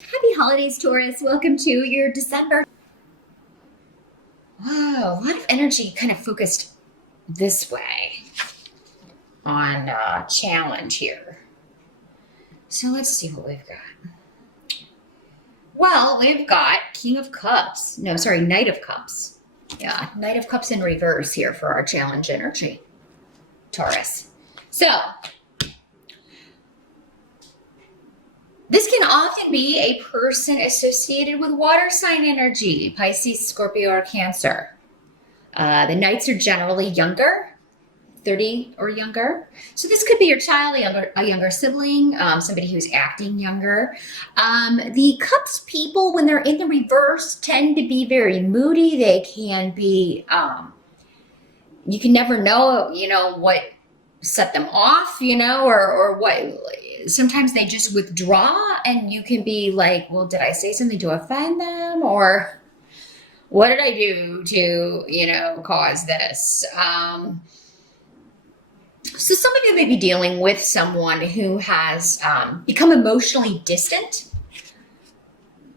Happy holidays, Taurus. Welcome to your December. Wow, a lot of energy kind of focused this way on challenge here. So let's see what we've got. Well, we've got King of Cups. No, sorry, Knight of Cups. Yeah, Knight of Cups in reverse here for our challenge energy, Taurus. So this can often be a person associated with water sign energy, Pisces, Scorpio, or Cancer. The Knights are generally younger, 30 or younger. So this could be your child, a younger sibling, somebody who's acting younger. The Cups people, when they're in the reverse, tend to be very moody. They can be, you can never know, what set them off, or what. Sometimes they just withdraw and you can be like, well, did I say something to offend them? Or what did I do to, cause this? So some of you may be dealing with someone who has become emotionally distant.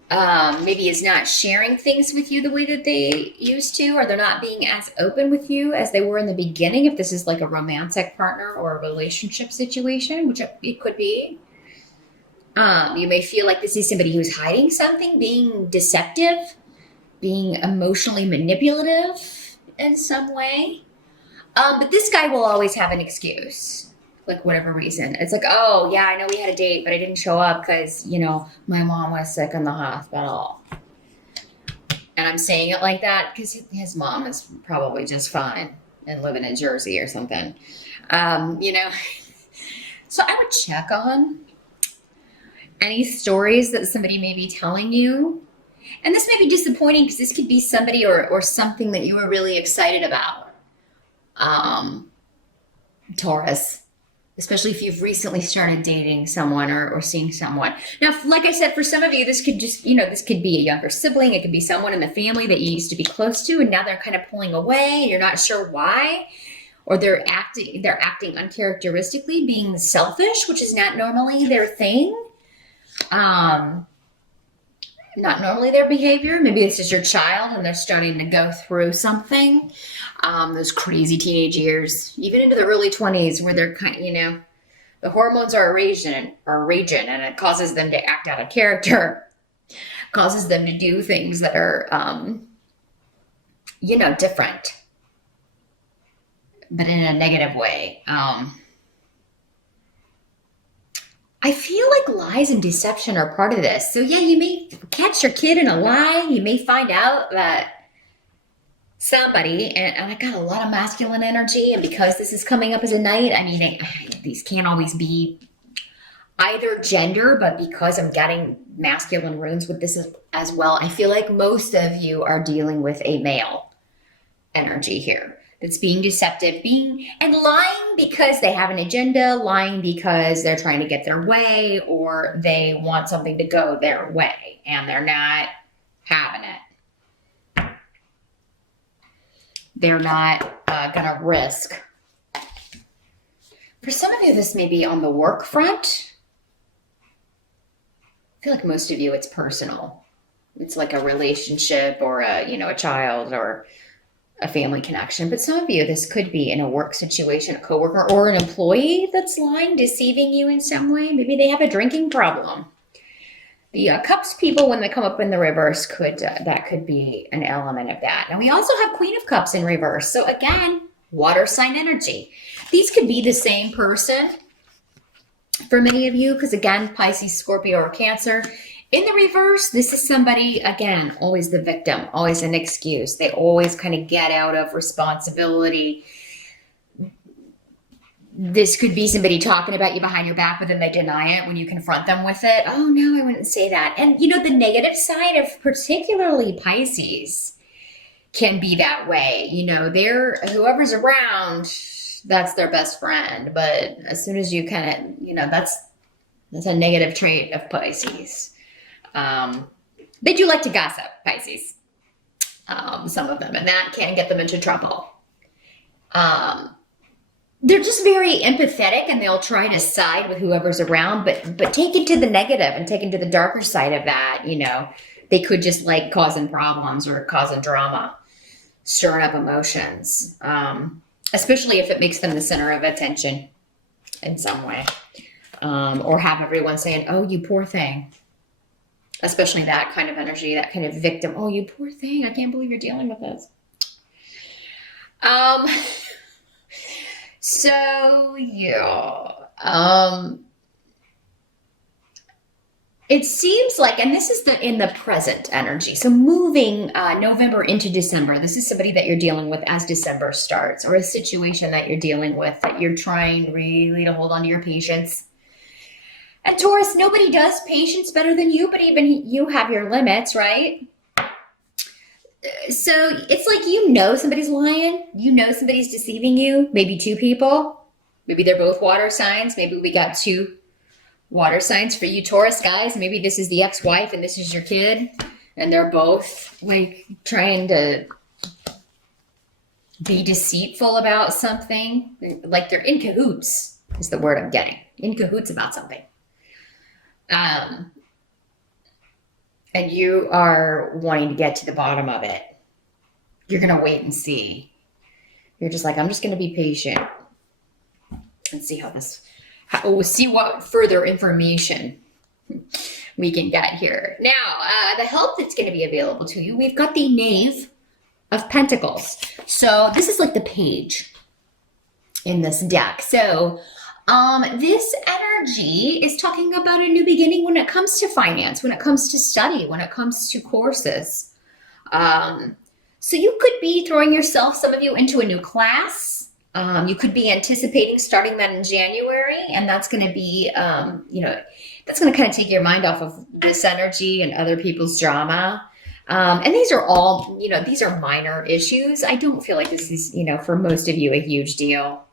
Maybe is not sharing things with you the way that they used to, or they're not being as open with you as they were in the beginning. If this is like a romantic partner or a relationship situation, which it could be. You may feel like this is somebody who's hiding something, being deceptive, being emotionally manipulative in some way. But this guy will always have an excuse, like whatever reason. It's like, oh, yeah, I know we had a date, but I didn't show up because, my mom was sick in the hospital. And I'm saying it like that because his mom is probably just fine and living in Jersey or something. So I would check on any stories that somebody may be telling you. And this may be disappointing because this could be somebody or something that you were really excited about. Taurus, especially if you've recently started dating someone or seeing someone. Now, like I said, for some of you, this could just, this could be a younger sibling. It could be someone in the family that you used to be close to, and now they're kind of pulling away and you're not sure why, or they're acting uncharacteristically, being selfish, which is not normally their thing. Not normally their behavior. Maybe this is your child and they're starting to go through something. Those crazy teenage years, even into the early 20s, where they're the hormones are raging, and it causes them to act out of character, causes them to do things that are, different, but in a negative way. I feel like lies and deception are part of this. So yeah, you may catch your kid in a lie. You may find out that somebody, and I got a lot of masculine energy, and because this is coming up as a night, these can't always be either gender, but because I'm getting masculine runes with this as well, I feel like most of you are dealing with a male energy here that's being deceptive, and lying because they have an agenda, lying because they're trying to get their way, or they want something to go their way and they're not having it. They're not gonna risk. For some of you, this may be on the work front. I feel like most of you, it's personal. It's like a relationship or a child or a family connection. But some of you, this could be in a work situation, a coworker or an employee that's lying, deceiving you in some way. Maybe they have a drinking problem. The Cups people, when they come up in the reverse, that could be an element of that. And we also have Queen of Cups in reverse. So again, water sign energy. These could be the same person for many of you, because again, Pisces, Scorpio, or Cancer. In the reverse, this is somebody, again, always the victim, always an excuse. They always kind of get out of responsibility. This could be somebody talking about you behind your back, but then they deny it when you confront them with it. Oh, no, I wouldn't say that. And, the negative side of particularly Pisces can be that way. Whoever's around, that's their best friend. But as soon as you kind of, that's a negative trait of Pisces. They do like to gossip, Pisces. Some of them, and that can get them into trouble. they're just very empathetic and they'll try to side with whoever's around, but take it to the negative and take it to the darker side of that, they could just like causing problems or causing drama, stirring up emotions, especially if it makes them the center of attention in some way, or have everyone saying, oh, you poor thing, especially that kind of energy, that kind of victim. Oh, you poor thing. I can't believe you're dealing with this. So yeah, it seems like, and this is in the present energy. So moving November into December, this is somebody that you're dealing with as December starts, or a situation that you're dealing with that you're trying really to hold on to your patience. And Taurus, nobody does patience better than you, but even you have your limits, right? So it's like, somebody's lying, somebody's deceiving you, maybe two people, maybe they're both water signs, maybe we got two water signs for you Taurus guys, maybe this is the ex-wife and this is your kid, and they're both like trying to be deceitful about something, like they're in cahoots is the word I'm getting, in cahoots about something. And you are wanting to get to the bottom of it. You're going to wait and see. You're just like, I'm just going to be patient and see see what further information we can get here. Now, the help that's going to be available to you, we've got the Knave of Pentacles. So this is like the page in this deck. So this energy is talking about a new beginning when it comes to finance, when it comes to study, when it comes to courses. So you could be throwing yourself, some of you, into a new class. You could be anticipating starting that in January, and that's going to be, that's going to kind of take your mind off of this energy and other people's drama. And these are all, these are minor issues. I don't feel like this is, for most of you, a huge deal.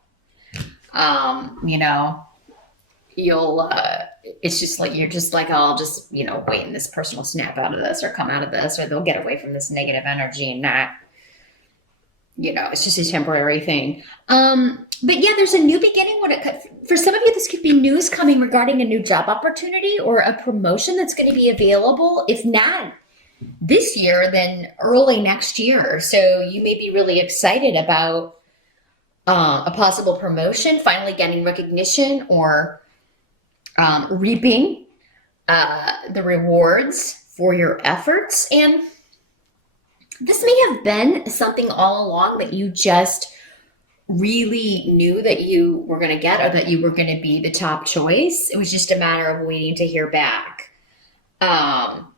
It's just like, you're just like, I'll just, wait and this person will snap out of this or come out of this, or they'll get away from this negative energy and not, it's just a temporary thing. But yeah, there's a new beginning. For some of you, this could be news coming regarding a new job opportunity or a promotion that's going to be available. If not this year, then early next year. So you may be really excited about a possible promotion, finally getting recognition, or reaping the rewards for your efforts. And this may have been something all along that you just really knew that you were going to get, or that you were going to be the top choice. It was just a matter of waiting to hear back. Some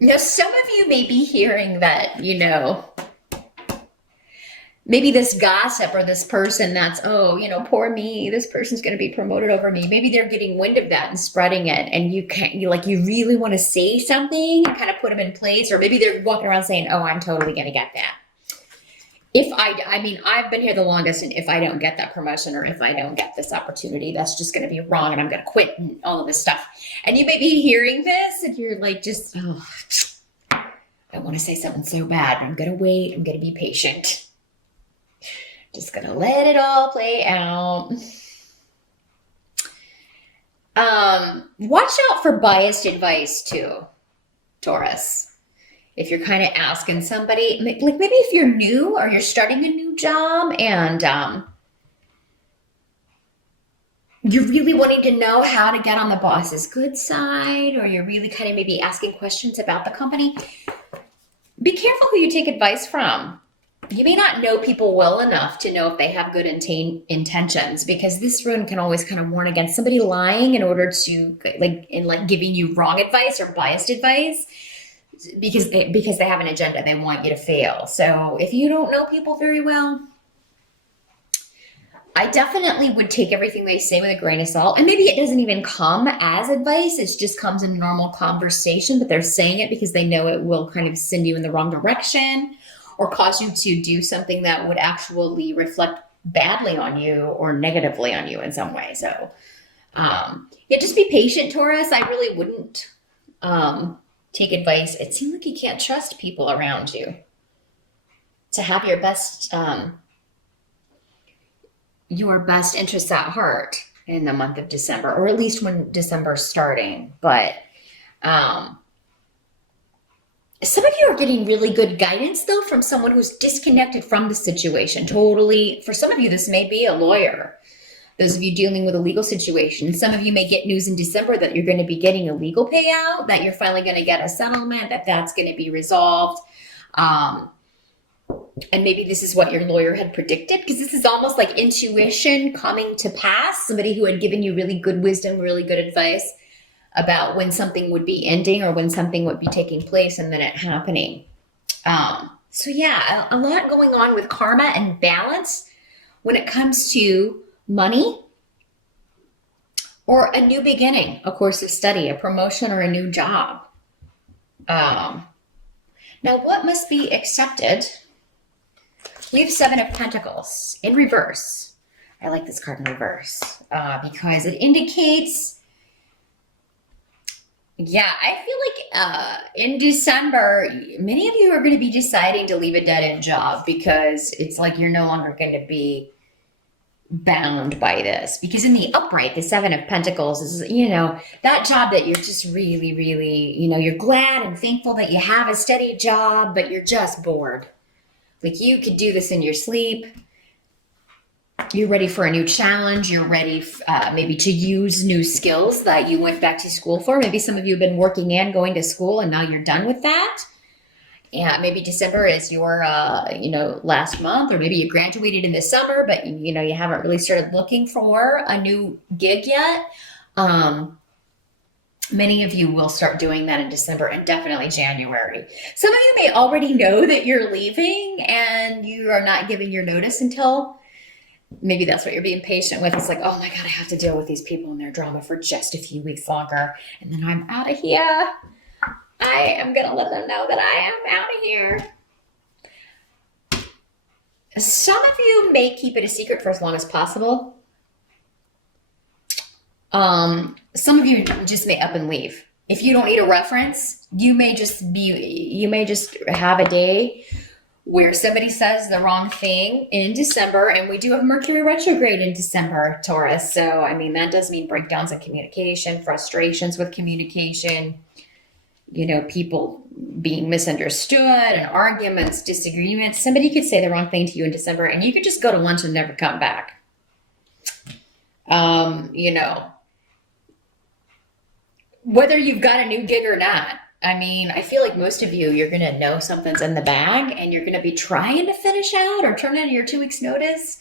of you may be hearing that, maybe this gossip or this person that's, poor me, this person's going to be promoted over me. Maybe they're getting wind of that and spreading it. And you really want to say something and kind of put them in place. Or maybe they're walking around saying, oh, I'm totally going to get that. I've been here the longest, and if I don't get that promotion, or if I don't get this opportunity, that's just going to be wrong, and I'm going to quit and all of this stuff. And you may be hearing this and you're like, I want to say something so bad, but I'm going to wait. I'm going to be patient. Just going to let it all play out. Watch out for biased advice too, Taurus. If you're kind of asking somebody, like maybe if you're new or you're starting a new job and you're really wanting to know how to get on the boss's good side, or you're really kind of maybe asking questions about the company, be careful who you take advice from. You may not know people well enough to know if they have good intentions, because this rune can always kind of warn against somebody lying in order to giving you wrong advice or biased advice, because they have an agenda. They want you to fail. So if you don't know people very well, I definitely would take everything they say with a grain of salt. And maybe it doesn't even come as advice. It just comes in normal conversation, but they're saying it because they know it will kind of send you in the wrong direction, or cause you to do something that would actually reflect badly on you or negatively on you in some way. So just be patient, Taurus. I really wouldn't take advice. It seems like you can't trust people around you to have your best your best interests at heart in the month of December, or at least when December's starting. But some of you are getting really good guidance, though, from someone who's disconnected from the situation. Totally. For some of you, this may be a lawyer. Those of you dealing with a legal situation. Some of you may get news in December that you're going to be getting a legal payout, that you're finally going to get a settlement, that that's going to be resolved. And maybe this is what your lawyer had predicted, because this is almost like intuition coming to pass. Somebody who had given you really good wisdom, really good advice about when something would be ending or when something would be taking place, and then it happening. So yeah, a lot going on with karma and balance when it comes to money or a new beginning, a course of study, a promotion, or a new job. Now, what must be accepted? We have Seven of Pentacles in reverse. I like this card in reverse because it indicates, yeah, I feel like in December, many of you are going to be deciding to leave a dead-end job because it's like you're no longer going to be bound by this. Because in the upright, the Seven of Pentacles is, that job that you're just really, really, you're glad and thankful that you have a steady job, but you're just bored. Like you could do this in your sleep. You're ready for a new challenge. You're ready maybe to use new skills that you went back to school for. Maybe some of you have been working and going to school and now you're done with that. Yeah, maybe December is your, last month, or maybe you graduated in the summer, but you haven't really started looking for a new gig yet. Many of you will start doing that in December and definitely January. Some of you may already know that you're leaving and you are not giving your notice until, maybe that's what you're being patient with. It's like, oh my God, I have to deal with these people and their drama for just a few weeks longer, and then I'm out of here. I am going to let them know that I am out of here. Some of you may keep it a secret for as long as possible. Some of you just may up and leave. If you don't need a reference, you may just have a day where somebody says the wrong thing in December, and we do have Mercury retrograde in December, Taurus. So, that does mean breakdowns in communication, frustrations with communication, people being misunderstood and arguments, disagreements. Somebody could say the wrong thing to you in December and you could just go to lunch and never come back. Whether you've got a new gig or not. I feel like most of you, you're going to know something's in the bag and you're going to be trying to finish out or turn in your 2 weeks notice.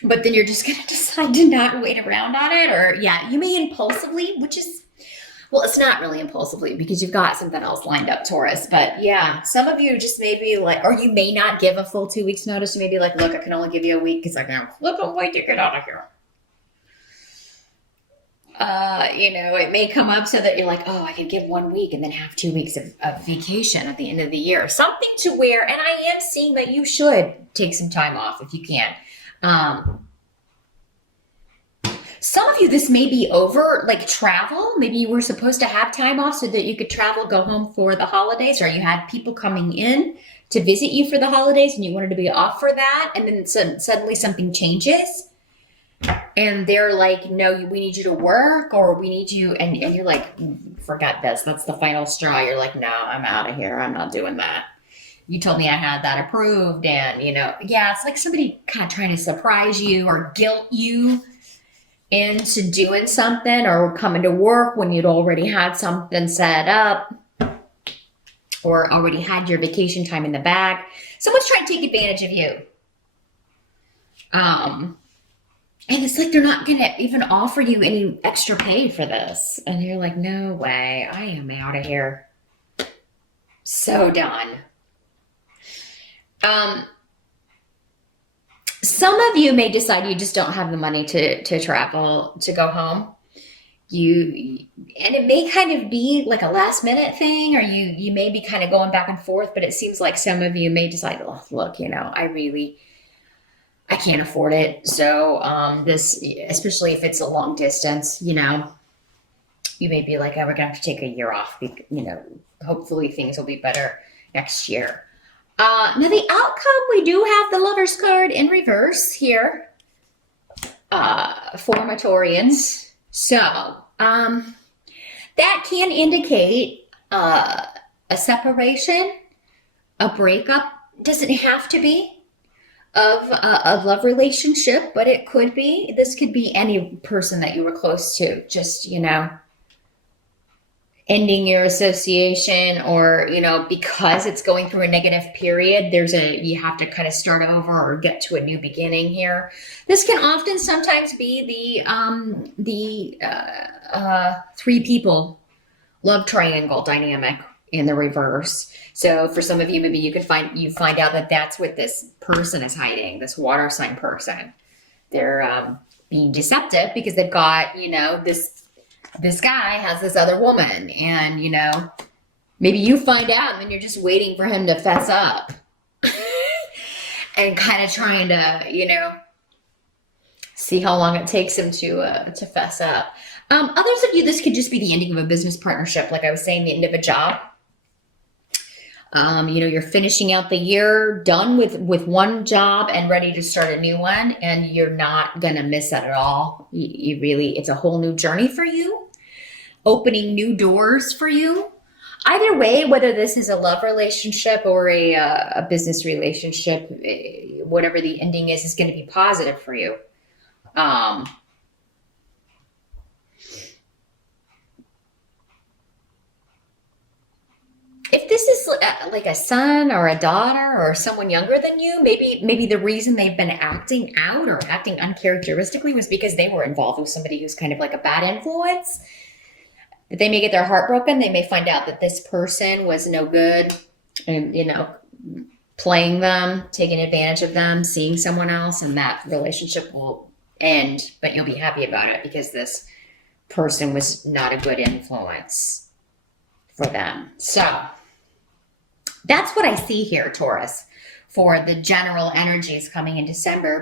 But then you're just going to decide to not wait around on it. Or yeah, you may impulsively, it's not really impulsively because you've got something else lined up, Taurus. But yeah, some of you just may be like, or you may not give a full 2 weeks notice. You may be like, look, I can only give you a week because I can flip a way to get out of here. It may come up so that you're like, oh, I could give 1 week and then have 2 weeks of vacation at the end of the year. Something to where, and I am seeing that you should take some time off if you can. Some of you, this may be over, like travel. Maybe you were supposed to have time off so that you could travel, go home for the holidays, or you had people coming in to visit you for the holidays and you wanted to be off for that. And then suddenly something changes and they're like, no, we need you to work, or we need you. And you're like, forget this. That's the final straw. You're like, no, I'm out of here. I'm not doing that. You told me I had that approved. And, it's like somebody kind of trying to surprise you or guilt you into doing something, or coming to work when you'd already had something set up or already had your vacation time in the bag. Someone's trying to take advantage of you. And it's like they're not going to even offer you any extra pay for this. And you're like, no way, I am out of here. So done. Some of you may decide you just don't have the money to travel, to go home. And it may kind of be like a last minute thing, or you may be kind of going back and forth, but it seems like some of you may decide, oh, look, I can't afford it. So, this, especially if it's a long distance, you may be like, oh, we're going to have to take a year off. Hopefully things will be better next year. Now the outcome, we do have the Lover's card in reverse here for Matorians. So that can indicate a separation, a breakup. Doesn't have to be of a love relationship, but it could be. This could be any person that you were close to. Just, ending your association, or because it's going through a negative period, you have to kind of start over or get to a new beginning here. This can often sometimes be the three people love triangle dynamic in the reverse. So for some of you, maybe you find out that that's what this person is hiding, this water sign person. They're being deceptive because they've got, this guy has this other woman, and maybe you find out and then you're just waiting for him to fess up and kind of trying to see how long it takes him to fess up. Others of you, this could just be the ending of a business partnership, like I was saying, the end of a job. You're finishing out the year, done with one job and ready to start a new one, and you're not gonna miss that at all. It's a whole new journey for you, opening new doors for you. Either way, whether this is a love relationship or a business relationship, whatever the ending is going to be positive for you. If this is like a son or a daughter or someone younger than you, maybe the reason they've been acting out or acting uncharacteristically was because they were involved with somebody who's kind of like a bad influence. That they may get their heart broken. They may find out that this person was no good and, playing them, taking advantage of them, seeing someone else, and that relationship will end, but you'll be happy about it because this person was not a good influence for them. So that's what I see here, Taurus, for the general energies coming in December.